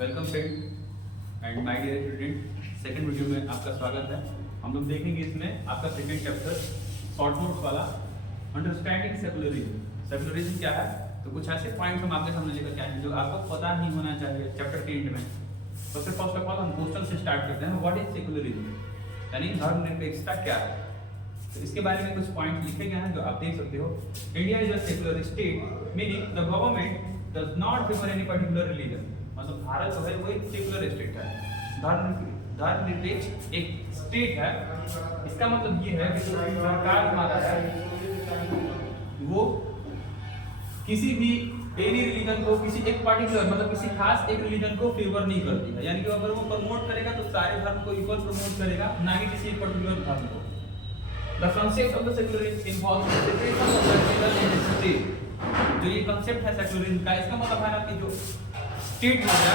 Welcome friend and my dear student, second video में आपका स्वागत है। हम लोग देखेंगे इसमें आपका सेकंड चैप्टर शॉर्ट नोट्स वाला अंडरस्टैंडिंग सेकुलरिज्म। सेकुलरिज्म क्या है, तो कुछ ऐसे पॉइंट्स हम आपके सामने लेकर के आए हैं जो आपको पता ही होना चाहिए चैप्टर के एंड में। सबसे फर्स्ट ऑफ ऑल हम क्वेश्चन से स्टार्ट करते हैं, व्हाट इज सेकुलरिज्म, यानी धर्मनिरपेक्षता क्या है। तो इसके बारे में कुछ पॉइंट लिखे गए हैं जो आप देख सकते हो। India is a secular state meaning the government does not favour any particular religion. मतलब भारत जो है वो एक सेकुलर स्टेट है, धर्मनिरपेक्ष एक स्टेट है। इसका मतलब ये है कि जो सरकार हमारा है वो किसी भी एनी रिलीजन को, किसी एक पर्टिकुलर मतलब किसी खास एक रिलीजन को फेवर नहीं करती है। यानी कि अगर वो प्रमोट करेगा तो सारे धर्म को इक्वल प्रमोट करेगा, ना कि किसी एक पर्टिकुलर धर्म को। The concept of the secularism involves the separation of the religion and the state। जो ये concept है सेकुलरिज्म का, इसका मतलब है ना कि जो स्टेट हो गया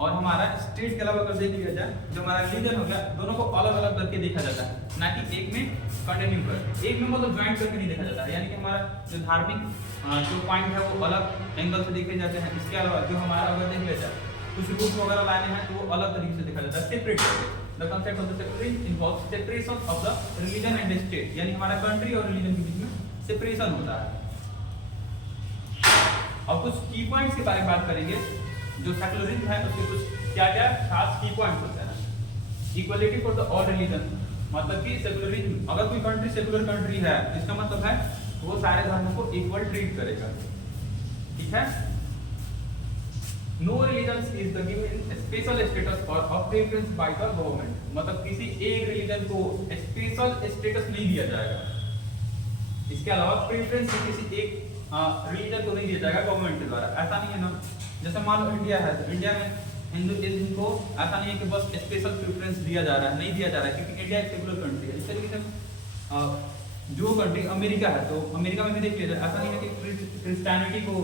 और हमारा स्टेट के अलावा अगर देख लिया जाए जो हमारा रिलीजन हो गया, दोनों को अलग अलग करके देखा जाता है, ना कि एक में कंटिन्यू कर, एक में मतलब ज्वाइंट करके नहीं देखा जाता है। यानी कि हमारा जो धार्मिक जो पॉइंट है वो अलग एंगल से देखे जाते हैं। इसके अलावा जो हमारा अगर देख लिया जाए कुछ रूल्स वगैरह लाने हैं तो वो अलग तरीके से देखा जाता है, सेपरेट करके। The concept of the secularism involves separation of the religion and the state। यानी हमारा कंट्री और रिलीजन के बीच में सेपरेशन होता है। अब कुछ की पॉइंट्स के बारे में बात करेंगे। जो सेकुलरिज्म है उसके कुछ क्या क्या खास की पॉइंट्स होते हैं। Equality for the all religion, मतलब कि सेकुलरिज्म अगर कोई कंट्री सेकुलर कंट्री है इसका मतलब है वो सारे धर्मों को इक्वल ट्रीट करेगा, ठीक है। No religion is the given special status or of preference by the government। मतलब किसी एक रिलीजन को स्पेशल स्टेटस नहीं दिया जाएगा। इसके अलावा प्रेफरेंस किसी एक रिलीजन को नहीं दिया जाएगा गवर्नमेंट के द्वारा, ऐसा नहीं है ना। जैसे मान लो इंडिया है तो इंडिया में हिंदुइज्म को ऐसा नहीं है कि बस स्पेशल प्रेफरेंस दिया जा रहा है, नहीं दिया जा रहा है, क्योंकि इंडिया एक सेकुलर कंट्री है। इस तरीके से जो कंट्री अमेरिका है तो अमेरिका में भी देख लिया जाए, ऐसा नहीं है कि क्रिश्चियनिटी को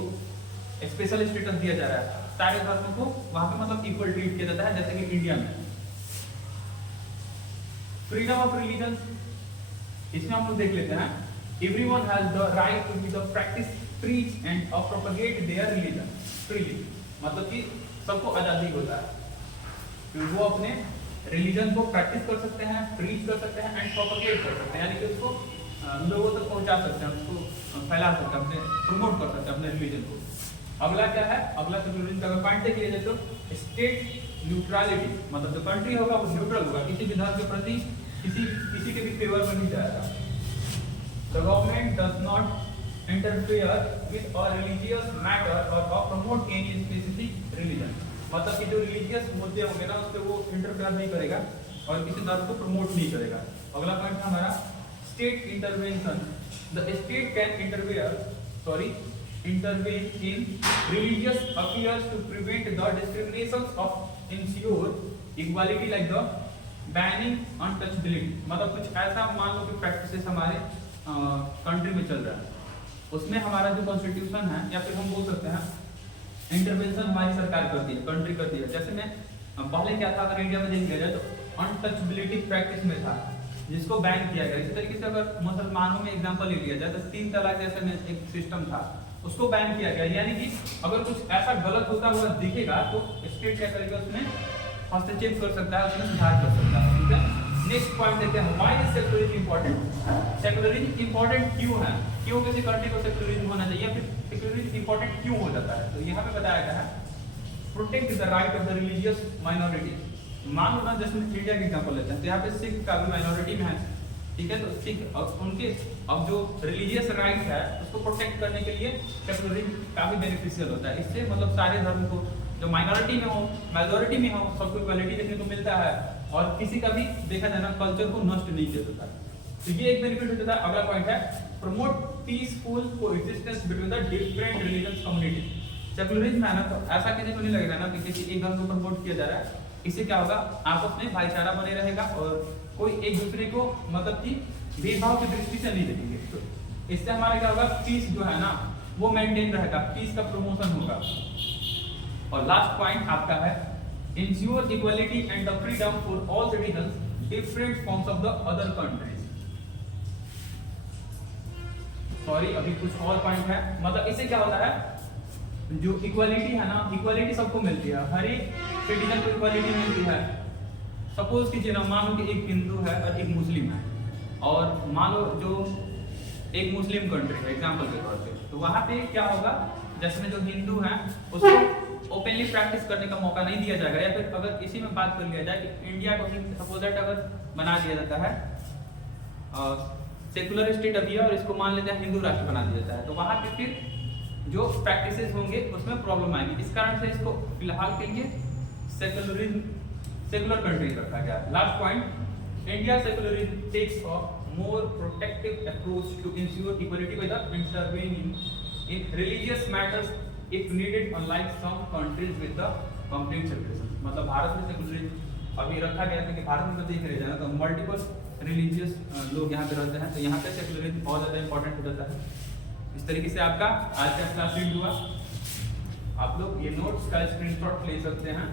स्पेशल स्टेटस दिया जा रहा है, सारे धर्मों को वहां पे मतलब इक्वल ट्रीट किया जाता है, जैसे कि इंडिया में। फ्रीडम ऑफ रिलीजन, इसमें हम लोग देख लेते हैं, everyone has the right to be the practice, preach and of propagate their religion freely. मतलब कि सबको आजादी होता है कि वो अपने रिलीजन को प्रैक्टिस कर सकते हैं, प्रीच कर सकते हैं एंड प्रोपेगेट कर सकते हैं, यानी कि उसको लोगों तक पहुंचा सकते हैं, उसको फैला सकते हैं, अपने प्रमोट कर सकते हैं अपने रिलीजन को। अगला क्या है, अगला सेकुलरिज्म का अगर पॉइंट देख लिया जाए तो स्टेट न्यूट्रलिटी, मतलब जो कंट्री होगा वो न्यूट्रल होगा, किसी भी धर्म के प्रति किसी के भी फेवर में नहीं जाएगा। The government does not interfere with a religious matter और प्रमोट एनी स्पेसिफिक रिलीजन। मतलब कि जो रिलीजियस मुद्दे होंगे ना उस पे वो इंटरफेयर नहीं करेगा और किसी धर्म को प्रमोट नहीं करेगा। अगला पॉइंट हमारा state intervention. The state can intervene in religious affairs to prevent the discriminations of ensure equality like the banning untouchability। मतलब कुछ ऐसा मान लो कि प्रैक्टिसेस हमारे कंट्री में चल रहा है, उसमें हमारा जो कॉन्स्टिट्यूशन है या फिर हम बोल सकते हैं इंटरवेंशन हमारी सरकार करती है, कंट्री करती है। जैसे मैं पहले क्या था, अगर इंडिया में देख लिया जाए तो अनटचबिलिटी प्रैक्टिस में था जिसको बैन किया गया। इसी तरीके से अगर मुसलमानों में एग्जांपल ले लिया जाए तो 3 तलाक जैसे में एक सिस्टम था, उसको बैन किया गया। यानी कि अगर कुछ ऐसा गलत होता हुआ दिखेगा तो स्टेट क्या करेगा, उसमें हस्तक्षेप कर सकता है, उसमें सुधार कर सकता है, ठीक है। नेक्स्ट पॉइंट देखते हैं, why is secularism important. Secularism important क्यों है, क्यों किसी कंट्री को सेकुलरिज्म होना चाहिए, फिर सेकुलरिज्म इंपॉर्टेंट क्यों हो जाता है। तो यहाँ पे बताया गया है protect the right of the religious minority. मान लो ना जैसे इंडिया का एग्जांपल लेते हैं तो यहाँ पे सिख का भी माइनॉरिटी में है, ठीक है। तो सिख उनके अब जो रिलीजियस राइट है उसको प्रोटेक्ट करने के लिए सेकुलरिज्म काफी बेनिफिशियल होता है। इससे मतलब सारे धर्म को जो माइनॉरिटी में हो मेजॉरिटी में हो सबको इक्वालिटी देखने को मिलता है और किसी का भी देखा जाए ना कल्चर को नष्ट नहीं किया जाता। तो ये एक बेनिफिट होता है। अगला पॉइंट है promote peaceful coexistence between the different religious community. Secularism है ना तो ऐसा किसी को नहीं लगेगा ना कि किसी एक धर्म को प्रमोट किया जा रहा है, इससे क्या होगा आपस में भाईचारा बने रहेगा और कोई एक दूसरे को मतलब कि भेदभाव की दृष्टि से नहीं देखेंगे। तो इससे हमारा क्या होगा, पीस जो है ना वो मेंटेन रहेगा, पीस का प्रमोशन होगा। और लास्ट पॉइंट आपका है ensure equality and the freedom for all citizens different forms of the other countries. Sorry अभी कुछ और पॉइंट है, मतलब इससे क्या होता है जो इक्वालिटी है ना, इक्वालिटी सबको मिलती है, हर एक सिटीजन को इक्वालिटी मिलती है। सपोज कीजिए ना, मान लो कि एक हिंदू है और एक मुस्लिम है, और मान लो जो एक मुस्लिम कंट्री है एग्जांपल के तौर पे, तो वहाँ पे क्या होगा, जैसे में जो हिंदू हैं उसको ओपनली प्रैक्टिस करने का मौका नहीं दिया जाएगा। या फिर अगर इसी में बात कर लिया जाए कि इंडिया को सपोजेट अगर बना दिया जाता है, सेकुलर स्टेट अभी है और इसको मान लेते हैं हिंदू राष्ट्र बना दिया जाता है, तो वहाँ पे फिर जो प्रैक्टिसेस होंगे उसमें प्रॉब्लम आएगी। इस कारण से इसको फिलहाल के लिए सेकुलर कंट्री रखा गया। Last point, India secularism takes a more protective approach to ensure equality by the intervening in religious matters if needed, unlike some countries with the complete secularism। मतलब भारत में सेकुलरिज्म अभी रखा गया है कि भारत में देख रहे जाना तो मल्टीपल रिलीजियस लोग यहाँ पे रहते हैं, तो यहाँ पे सेकुलरिज्म बहुत ज़्यादा इंपॉर्टेंट हो जाता है। इस तरीके से आपका आज का क्लास रीड हुआ। आप लोग ये नोट्स का स्क्रीनशॉट ले सकते हैं।